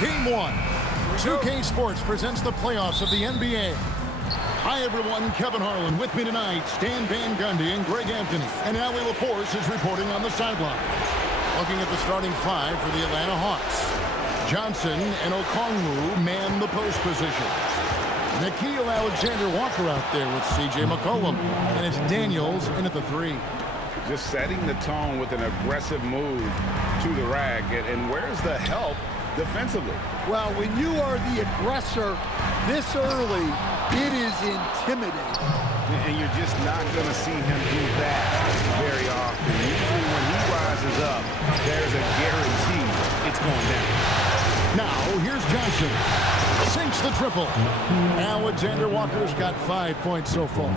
Game 1. 2K Sports presents the playoffs of the NBA. Hi, everyone. Kevin Harlan with me tonight. Stan Van Gundy and Greg Anthony. And Allie LaForce is reporting on the sidelines. Looking at the starting five for the Atlanta Hawks. Johnson and Okongwu man the post position. Nickeil Alexander-Walker out there with C.J. McCollum. And it's Daniels in at the 3. Just setting the tone with an aggressive move to the rack. And where's the help defensively? Well, when you are the aggressor this early, it is intimidating. And you're just not going to see him do that very often. Usually when he rises up, there's a guarantee it's going down. Now, here's Johnson. Sinks the triple. Alexander Walker's got 5 points so far.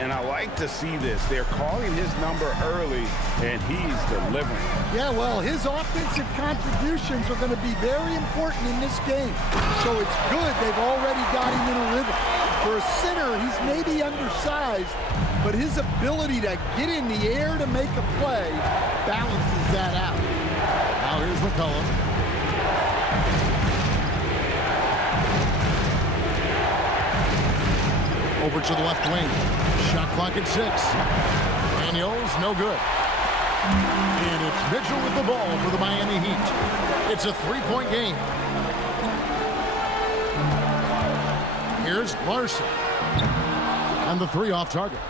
And I like to see this. They're calling his number early, and he's delivering. Yeah, well, his offensive contributions are going to be very important in this game. So it's good they've already got him in a rhythm. For a center, he's maybe undersized, but his ability to get in the air to make a play balances that out. Now here's McCollum. Over to the left wing. Shot clock at 6. Daniels, no good. And it's Mitchell with the ball for the Miami Heat. It's a 3-point game. Here's Larson. And the 3 off target.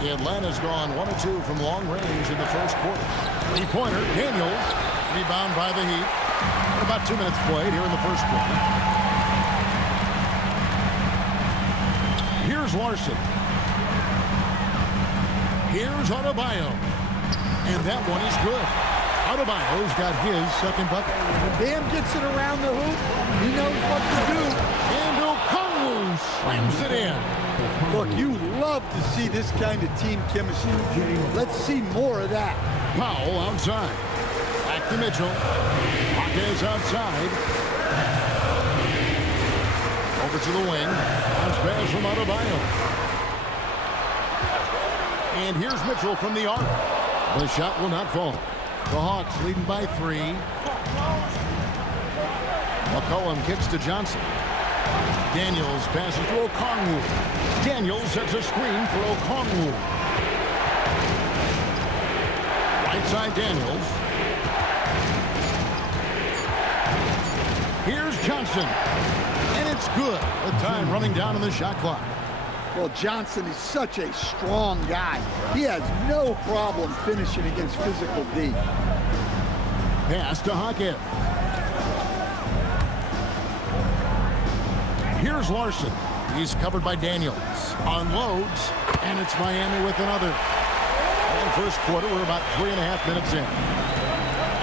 Atlanta's gone 1 of 2 from long range in the first quarter. 3-pointer, Daniels. Rebound by the Heat. And about 2 minutes played here in the first quarter. Here's Larson. Here's Adebayo. And that one is good. Adebayo's got his second bucket. When Bam gets it around the hoop, he knows what to do. And Okongwu slams it in. Look, you love to see this kind of team chemistry. Let's see more of that. Powell outside. Back to Mitchell. Marquez outside. Over to the wing. Bounce pass from Adebayo. And here's Mitchell from the arc. The shot will not fall. The Hawks leading by 3. McCollum kicks to Johnson. Daniels passes to Okongwu. Daniels sets a screen for Okongwu. Right side Daniels. Here's Johnson. And it's good. The time running down on the shot clock. Well, Johnson is such a strong guy. He has no problem finishing against physical D. Pass to Hackett. Here's Larson. He's covered by Daniels. Unloads, and it's Miami with another. And first quarter, we're about 3.5 minutes in.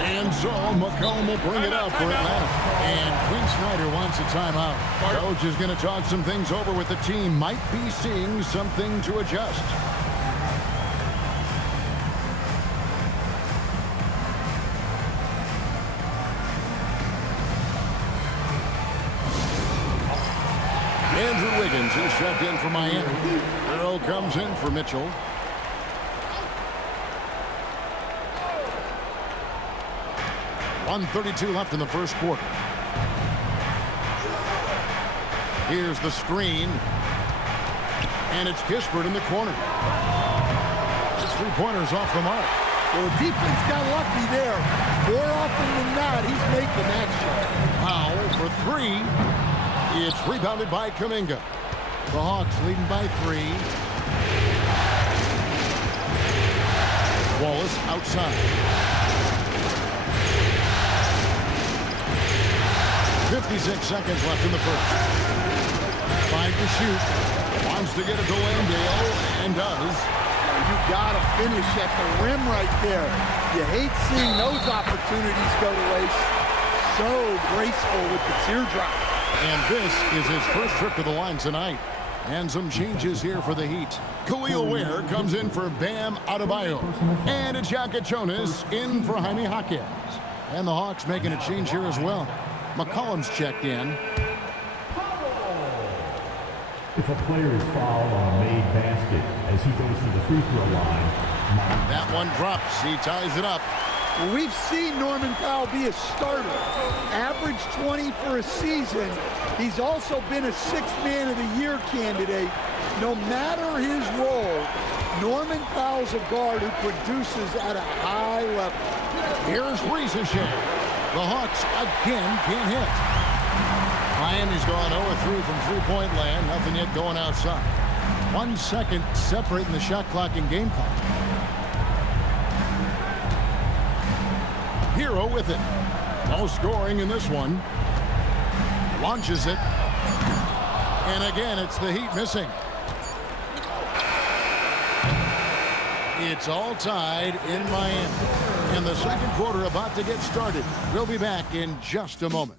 And so McCollum will bring it up for Atlanta. And Quinn Snyder wants a timeout. Coach is going to talk some things over with the team. Might be seeing something to adjust. Andrew Wiggins is checked in for Miami. Earl comes in for Mitchell. .132 left in the first quarter. Here's the screen. And it's Kispert in the corner. His 3-pointer's off the mark. Well, the defense got lucky there. More often than not, he's making that shot. Powell for 3. It's rebounded by Kuminga. The Hawks leading by 3. Wallace outside. 56 seconds left in the first. 5 to shoot. Wants to get it to Landale, and does. You gotta finish at the rim right there. You hate seeing those opportunities go to waste. So graceful with the teardrop. And this is his first trip to the line tonight. And some changes here for the Heat. Khalil Ware comes in for Bam Adebayo. And it's Jaka Jonas in for Jaime Jaquez. And the Hawks making a change here as well. McCollum's checked in. If a player is fouled on a made basket as he goes to the free throw line. That one drops. He ties it up. We've seen Norman Powell be a starter, averaged 20 for a season. He's also been a Sixth Man of the Year candidate. No matter his role, Norman Powell's a guard who produces at a high level. Here's Ricochet. The Hawks again can't hit. Miami's gone 0-3 from three-point land. Nothing yet going outside. 1 second separating the shot clock and game clock. Hero with it. No scoring in this one. Launches it. And again, it's the Heat missing. It's all tied in Miami. And the second quarter about to get started. We'll be back in just a moment.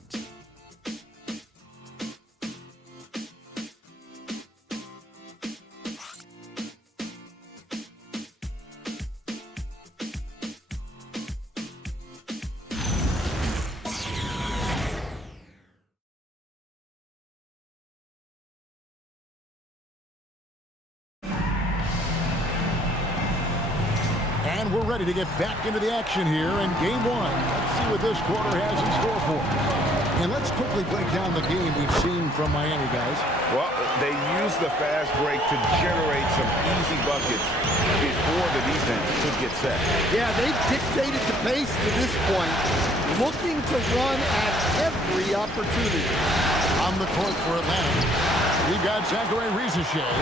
And we're ready to get back into the action here in game one. Let's see what this quarter has in store for us. And let's quickly break down the game we've seen from Miami, guys. Well, they used the fast break to generate some easy buckets before the defense could get set. Yeah, they've dictated the pace to this point, looking to run at every opportunity. On the court for Atlanta, we've got Zachary Ricochet.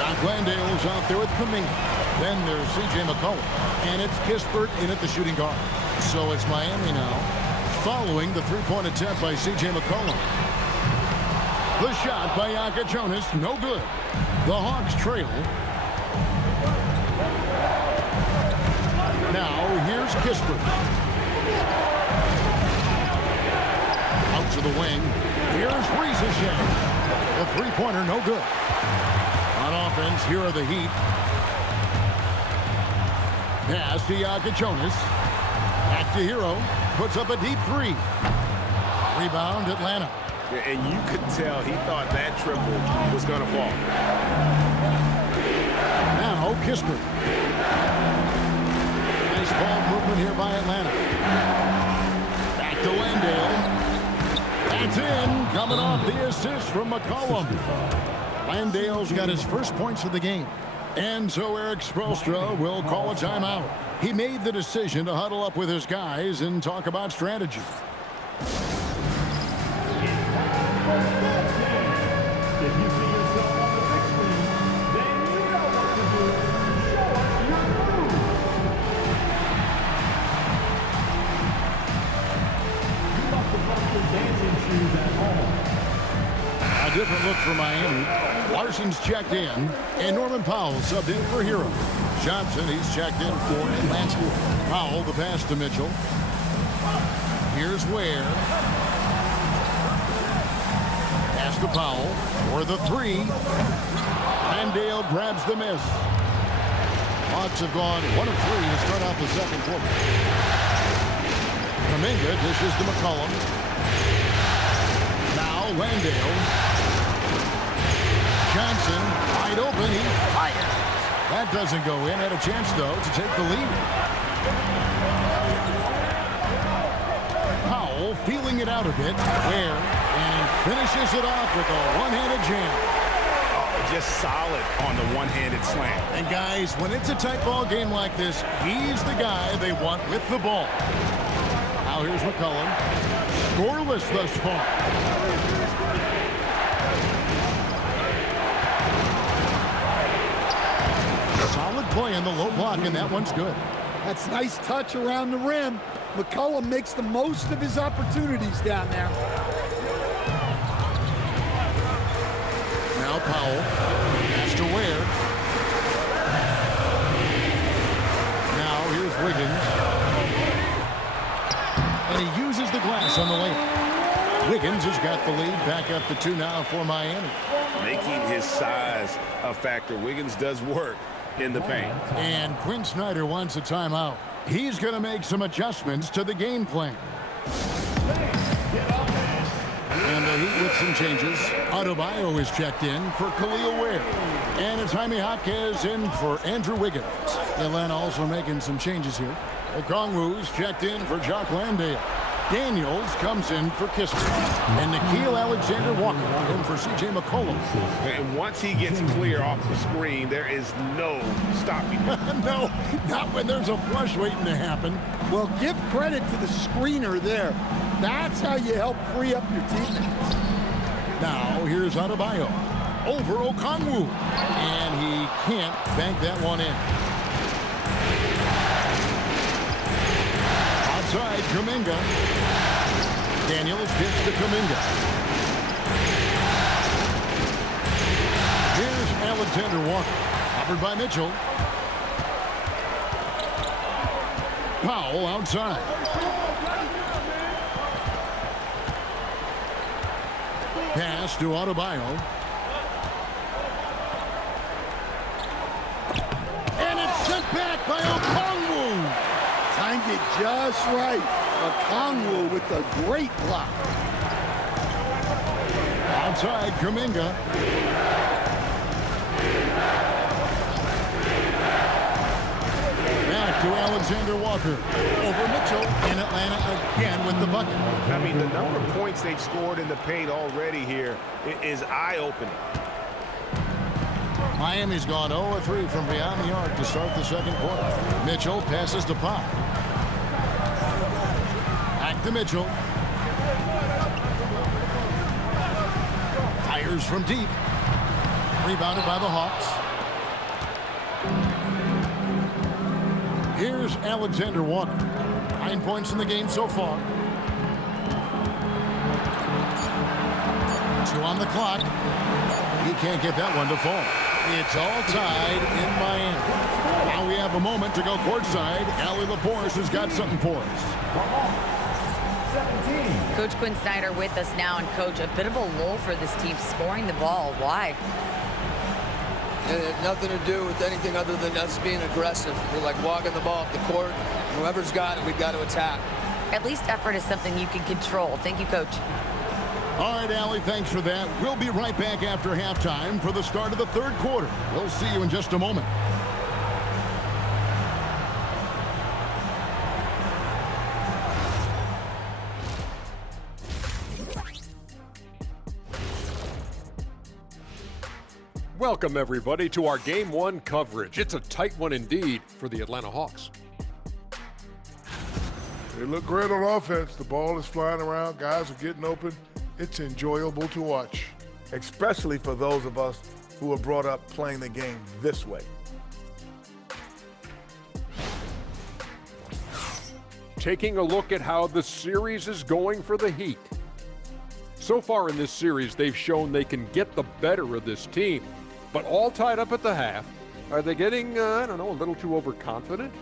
John Landale's out there with Kuminga. Then there's C.J. McCollum. And it's Kispert in at the shooting guard. So it's Miami now, following the three-point attempt by C.J. McCollum. The shot by Yaka Jonas, no good. The Hawks trail. Now, here's Kispert. Out to the wing. Here's Ricochet. The three-pointer, no good. On offense, here are the Heat. Pass to Yaka Jonas. Back to Hero. Puts up a deep three. Rebound, Atlanta. Yeah, and you could tell he thought that triple was going to fall. Now, Kispert. Nice ball movement here by Atlanta. Back to Landale. That's in. Coming off the assist from McCollum. Landale's got his first points of the game. And so Eric Spoelstra will call a timeout. He made the decision to huddle up with his guys and talk about strategy. If you see yourself on the big screen, then you know what to do. Show us your move. You must have left your dancing shoes at home. A different look for Miami. Larson's checked in, and Norman Powell subbed in for Hero. Johnson, he's checked in for Atlanta. Powell, the pass to Mitchell. Here's Ware. Pass to Powell for the three. Landale grabs the miss. Hawks have gone 1 of 3 to start out the second quarter. Kuminga dishes to McCollum. Now Landale. Johnson, wide open, he fires. That doesn't go in. Had a chance, though, to take the lead. Powell feeling it out a bit. Ware, and he finishes it off with a one-handed jam. Oh, just solid on the one-handed slam. And, guys, when it's a tight ball game like this, he's the guy they want with the ball. Now here's McCollum. Scoreless thus far. Solid play in the low block, and that one's good. That's nice touch around the rim. McCollum makes the most of his opportunities down there. Now Powell. Pass to Ware. Now here's Wiggins. And he uses the glass on the layup. Wiggins has got the lead back up to 2 now for Miami. Making his size a factor. Wiggins does work in the paint. And Quinn Snyder wants a timeout. He's going to make some adjustments to the game plan. And the Heat with some changes. Adebayo is checked in for Khalil Ware. And it's Jaime Jaquez in for Andrew Wiggins. Atlanta also making some changes here. Okongwu's checked in for Jock Landale. Daniels comes in for Kispert. And Nickeil Alexander-Walker in for C.J. McCollum. And once he gets clear off the screen, there is no stopping him. No, not when there's a flush waiting to happen. Well, give credit to the screener there. That's how you help free up your teammates. Now, here's Adebayo over Okongwu. And he can't bank that one in. Outside, Kuminga. Daniels gets to Kuminga. Here's Alexander Walker. Covered by Mitchell. Powell outside. Pass to Adebayo. And it's sent back by Okongwu. Timed it just right. Okongwu with a great block. Outside, Kuminga. Back to Alexander Walker. Over Mitchell. In Atlanta again with the bucket. I mean, the number of points they've scored in the paint already here is eye-opening. Miami's gone 0-3 from beyond the arc to start the second quarter. Mitchell passes to Pop. Back to Mitchell. Fires from deep. Rebounded by the Hawks. Here's Alexander Walker. 9 points in the game so far. 2 on the clock. He can't get that one to fall. It's all tied in Miami. Now we have a moment to go courtside. Allie LaForce has got something for us. Coach Quinn Snyder with us now. And, Coach, a bit of a lull for this team scoring the ball. Why? It had nothing to do with anything other than us being aggressive. We're like walking the ball up the court. Whoever's got it, we've got to attack. At least effort is something you can control. Thank you, Coach. All right, Allie, thanks for that. We'll be right back after halftime for the start of the third quarter. We'll see you in just a moment. Welcome, everybody, to our Game 1 coverage. It's a tight one indeed for the Atlanta Hawks. They look great on offense. The ball is flying around. Guys are getting open. It's enjoyable to watch. Especially for those of us who were brought up playing the game this way. Taking a look at how the series is going for the Heat. So far in this series, they've shown they can get the better of this team, but all tied up at the half. Are they getting, I don't know, a little too overconfident?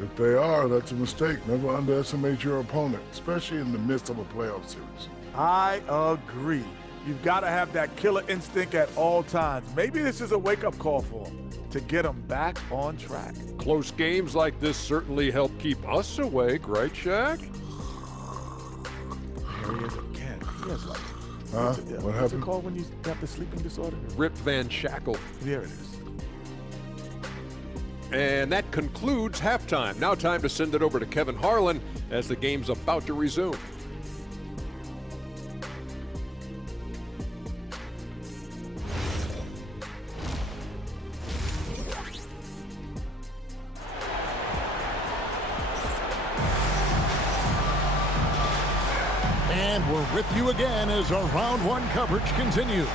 If they are, that's a mistake. Never underestimate your opponent, especially in the midst of a playoff series. I agree. You've got to have that killer instinct at all times. Maybe this is a wake-up call for them to get them back on track. Close games like this certainly help keep us awake, right, Shaq? There he is again. He has like, What what's happened? it called when you have the sleeping disorder? Rip Van Shackle. There it is. And that concludes halftime. Now time to send it over to Kevin Harlan as the game's about to resume. And we're with you again as our round 1 coverage continues.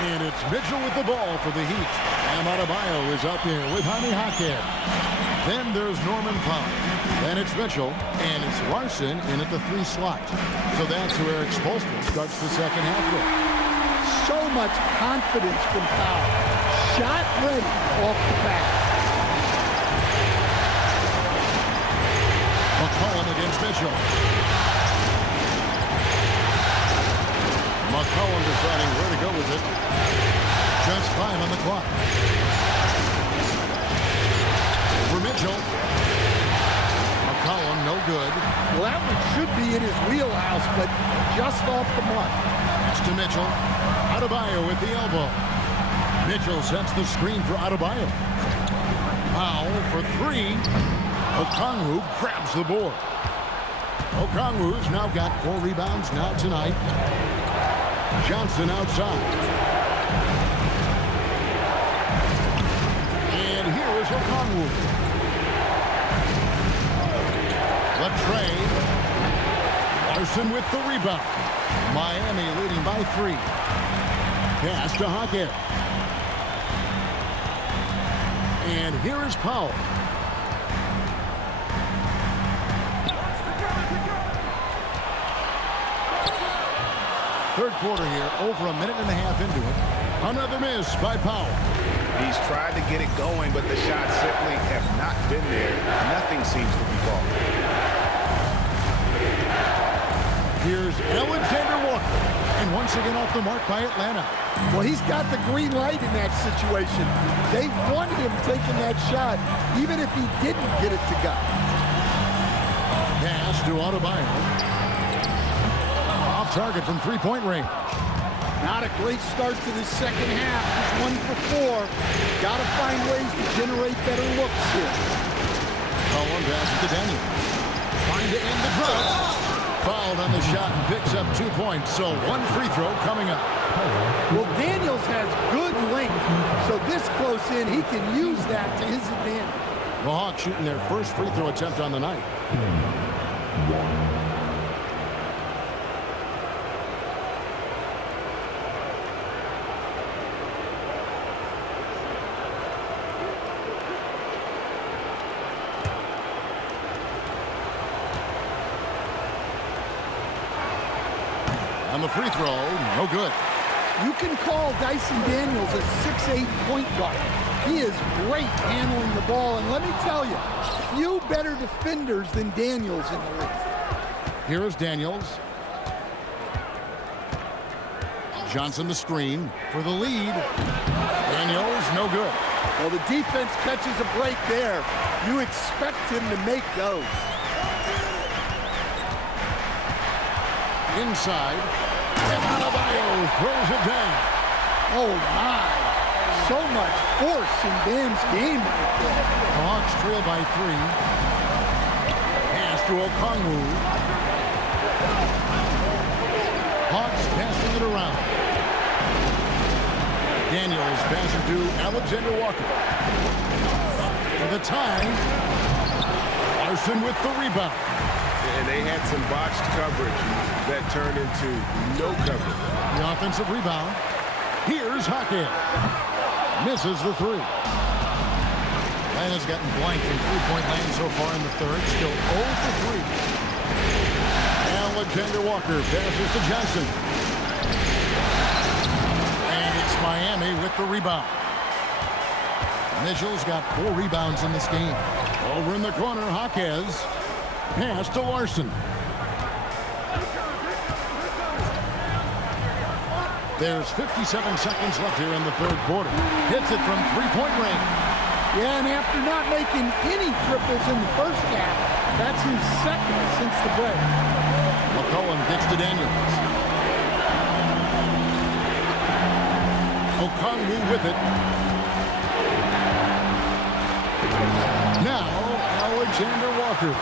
And it's Mitchell with the ball for the Heat. And Adebayo is out there with Jaime Jaquez. Then there's Norman Powell. Then it's Mitchell, and it's Larson in at the 3 slot. So that's who Eric Spoelstra starts the second half with. So much confidence from Powell. Shot ready off the bat. McCollum against Mitchell. McCollum deciding where to go with it. Just 5 on the clock. Mitchell. McCollum, no good. Well, that one should be in his wheelhouse, but just off the mark. Pass to Mitchell. Adebayo with the elbow. Mitchell sets the screen for Adebayo. Powell for three. Okongwu grabs the board. Okongwu's now got 4 rebounds now tonight. Johnson outside. And here is Okongwu. Latrey. Larson with the rebound. Miami leading by 3. Pass to Hawkins. And here is Powell. Third quarter here, over a minute and a half into it. Another miss by Powell. He's tried to get it going, but the shots simply have not been there. Nothing seems to be falling. Here's Alexander Walker. And once again off the mark by Atlanta. Well, he's got the green light in that situation. They wanted him taking that shot, even if he didn't get it to go. Pass to Adebayo. Off target from three-point range. Not a great start to the second half. He's 1 for 4. Got to find ways to generate better looks here. Cullen passes to Daniels. Trying to end the drought. Fouled on the shot and picks up 2 points. So 1 free throw coming up. Well, Daniels has good length. So this close in, he can use that to his advantage. The Hawks shooting their first free throw attempt on the night. On the free throw, no good. You can call Dyson Daniels a 6'8" point guard. He is great handling the ball, and let me tell you, few better defenders than Daniels in the league. Here is Daniels. Johnson the screen for the lead. Daniels, no good. Well, the defense catches a break there. You expect him to make those. Inside. And Adebayo throws it down. Oh, my. So much force in Bam's game right there. The Hawks trail by 3. Pass to Okongwu. Hawks passing it around. Daniels passing to Alexander Walker. For the tie. Larson with the rebound. And they had some botched coverage that turned into no coverage. The offensive rebound. Here's Hawkins. Misses the 3. Atlanta's gotten blank from three-point land so far in the third. Still 0 for 3. Alexander Walker passes to Johnson. And it's Miami with the rebound. Mitchell's got 4 rebounds in this game. Over in the corner, Hawkins. Pass to Larson. There's 57 seconds left here in the third quarter. Hits it from three-point range. Yeah, and after not making any triples in the first half, that's his second since the break. McCollum gets to Daniels. Okongwu with it. Now, Alexander Walker.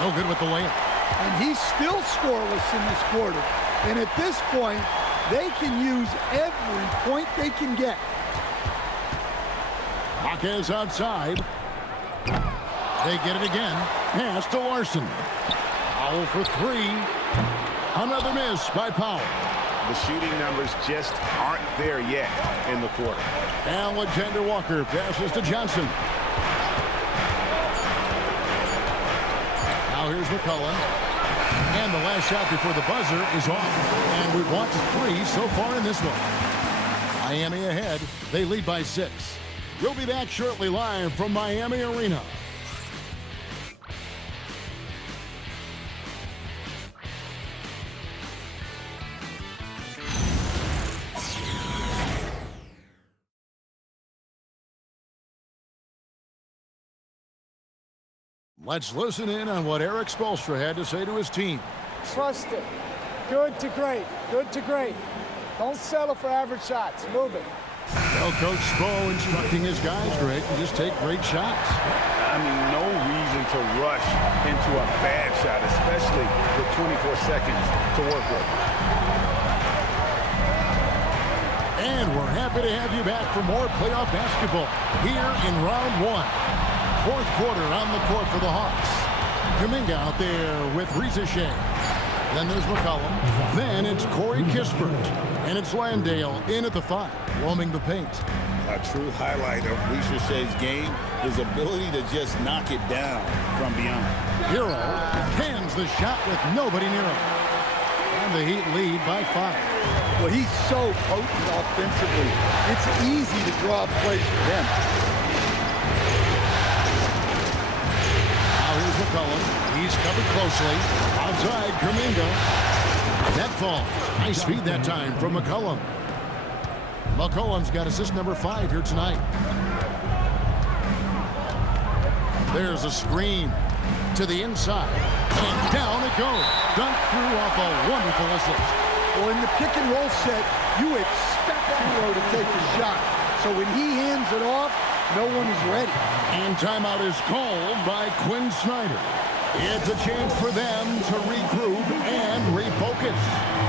No good with the layup. And he's still scoreless in this quarter. And at this point, they can use every point they can get. Hawkins outside. They get it again. Pass to Larson. Powell for 3. Another miss by Powell. The shooting numbers just aren't there yet in the quarter. Alexander Walker passes to Johnson. Now here's McCollum. And the last shot before the buzzer is off. And we've watched 3 so far in this one. Miami ahead. They lead by 6. We'll be back shortly live from Miami Arena. Let's listen in on what Erik Spoelstra had to say to his team. Trust it. Good to great. Good to great. Don't settle for average shots. Move it. Well, Coach Spo instructing his guys, Greg, to just take great shots. I mean, no reason to rush into a bad shot, especially with 24 seconds to work with. And we're happy to have you back for more playoff basketball here in round one. Fourth quarter on the court for the Hawks. Kuminga out there with Risacher. Then there's McCollum. Then it's Corey Kispert. And it's Landale in at the 5, roaming the paint. A true highlight of Risacher's game, his ability to just knock it down from beyond. Hero cans the shot with nobody near him. And the Heat lead by 5. Well, he's so potent offensively. It's easy to draw plays for him. Now here's McCollum. He's covered closely. Outside, Kuminga. That falls. Nice feed that time from McCollum. McCollum's got assist number 5 here tonight. There's a screen to the inside. And down it goes. Dunked through off a wonderful assist. Well, in the pick and roll set, you expect Hero to take a shot. So when he hands it off, no one is ready. And timeout is called by Quinn Snyder. It's a chance for them to regroup and refocus.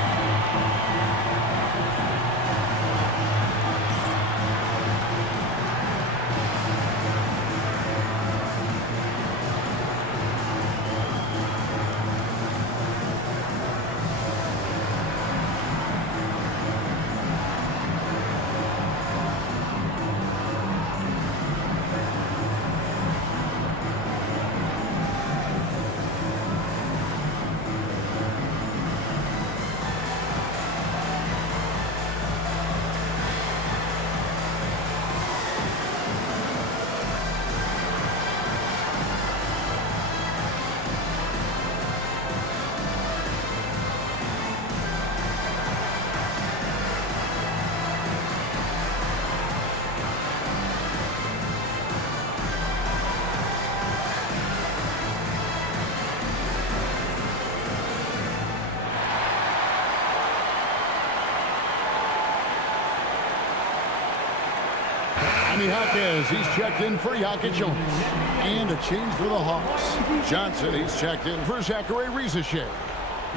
Johnny Hawkins, he's checked in for Jokic Jonas. And a change for the Hawks. Johnson, he's checked in for Zachary Risacher.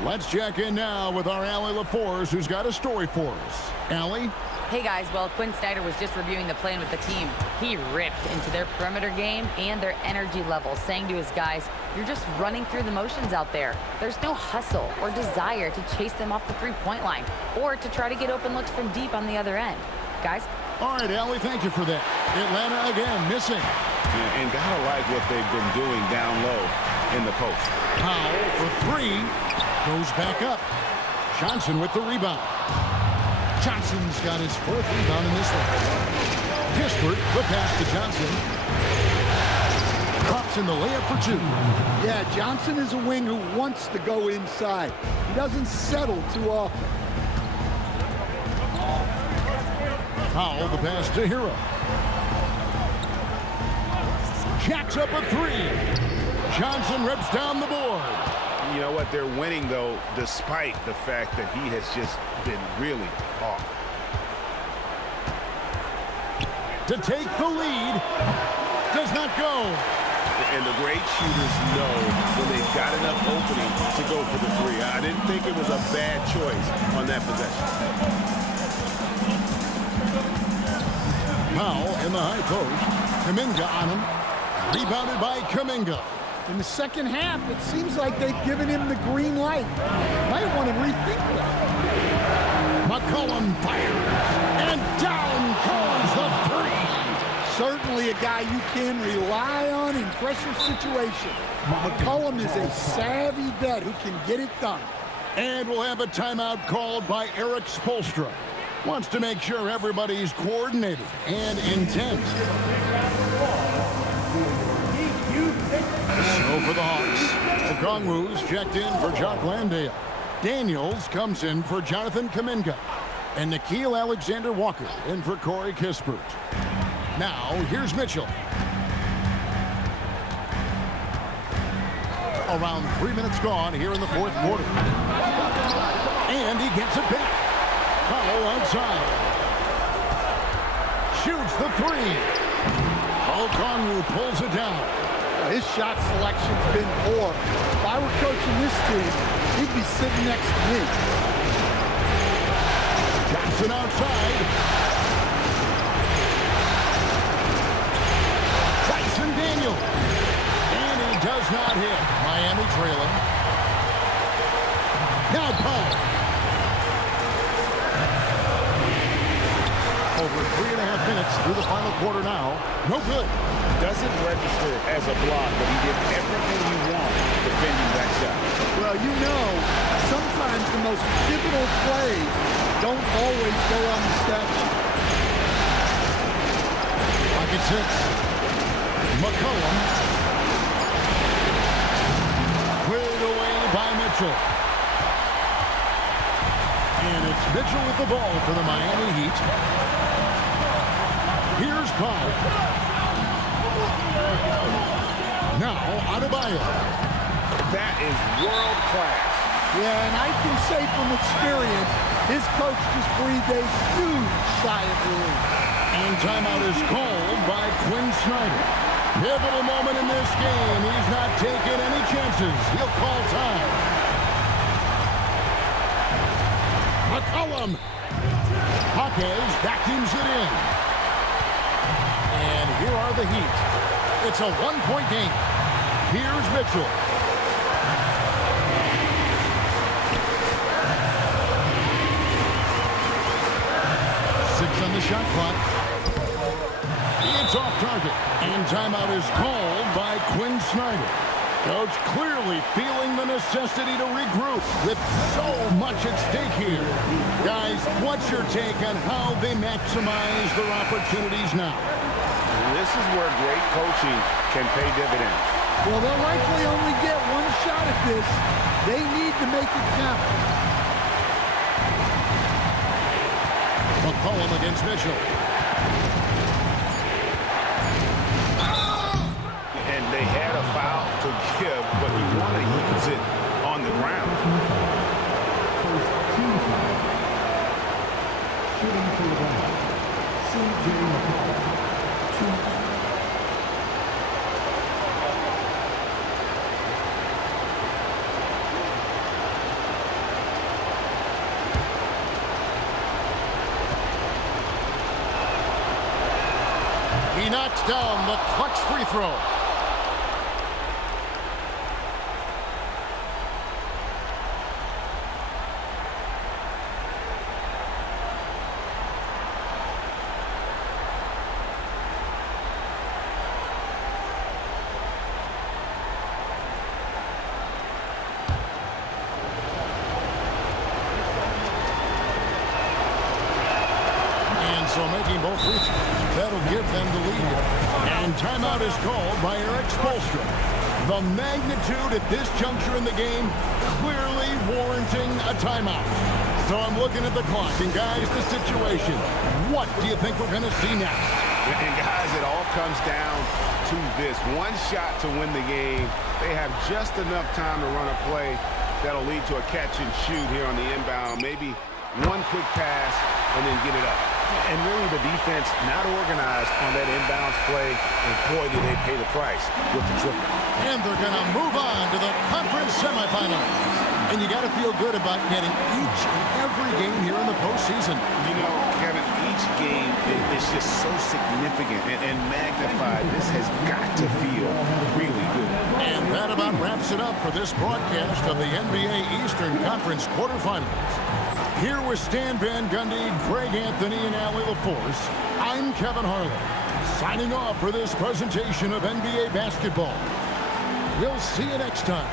Let's check in now with our Allie LaForce, who's got a story for us. Allie? Hey guys, well, Quinn Snyder was just reviewing the plan with the team. He ripped into their perimeter game and their energy level, saying to his guys, you're just running through the motions out there. There's no hustle or desire to chase them off the three-point line or to try to get open looks from deep on the other end. Guys? All right, Allie, thank you for that. Atlanta again missing. And gotta like what they've been doing down low in the post. Powell for three. Goes back up. Johnson with the rebound. Johnson's got his fourth rebound in this one. Kispert, the pass to Johnson. Drops in the layup for two. Yeah, Johnson is a wing who wants to go inside. He doesn't settle too often. Powell, the pass to Hero. Jacks up a three. Johnson rips down the board. You know what? They're winning, though, despite the fact that he has just been really off. To take the lead. Does not go. And the great shooters know when they've got enough opening to go for the three. I didn't think it was a bad choice on that possession. Powell in the high post. Kuminga on him. Rebounded by Kuminga. In the second half, it seems like they've given him the green light. Might want to rethink that. McCollum fired. And down goes the three. Certainly a guy you can rely on in pressure situations. McCollum is a savvy vet who can get it done. And we'll have a timeout called by Erik Spoelstra. Wants to make sure everybody's coordinated and intent. So for the Hawks, Okongwu's checked in for Jock Landale. Daniels comes in for Jonathan Kuminga. And Nickeil Alexander-Walker in for Corey Kispert. Now, here's Mitchell. Around 3 minutes gone here in the fourth quarter. And he gets it back. Powell outside. Shoots the three. Okongwu pulls it down. His shot selection's been poor. If I were coaching this team, he'd be sitting next to me. Johnson outside. Tyson Daniel. And he does not hit. Miami trailing. Now Powell. Over 3.5 minutes through the final quarter now. No good. Doesn't register as a block, but he did everything you want defending that shot. Well, you know, sometimes the most pivotal plays don't always go on the stat sheet. Pocket six. McCollum. Cleared away by Mitchell. And it's Mitchell with the ball for the Miami Heat. Here's Powell. Now, Adebayo. That is world class. Yeah, and I can say from experience, his coach just breathed a huge sigh of relief. And timeout is called by Quinn Snyder. Pivotal moment in this game. He's not taking any chances. He'll call time. McCollum. Hawkins vacuums it in. And here are the Heat. It's a one-point game. Here's Mitchell. Six on the shot clock. It's off target. And timeout is called by Quinn Snyder. Coach clearly feeling the necessity to regroup with so much at stake here. Guys, what's your take on how they maximize their opportunities now? This is where great coaching can pay dividends. Well, they'll likely only get one shot at this. They need to make it count. McCollum against Mitchell. And they had a foul to give, but you want to use it on the ground. First team foul. Shooting for the ball. C.J. McCollum. 2. He knocks down the clutch free throw. And so making both free throws, that'll give them the lead here. And timeout is called by Eric Spoelstra. The magnitude at this juncture in the game clearly warranting a timeout. So I'm looking at the clock, and guys, the situation. What do you think we're going to see next? And guys, it all comes down to this. One shot to win the game. They have just enough time to run a play that'll lead to a catch and shoot here on the inbound. Maybe one quick pass and then get it up. And really the defense not organized on that inbounds play, and boy, did they pay the price with the triple. And they're going to move on to the conference semifinals. And you got to feel good about getting each and every game here in the postseason. You know, Kevin, each game is just so significant and magnified. This has got to feel really good. And that about wraps it up for this broadcast of the NBA Eastern Conference quarterfinals. Here with Stan Van Gundy, Greg Anthony, and Allie LaForce, I'm Kevin Harlan, signing off for this presentation of NBA basketball. We'll see you next time.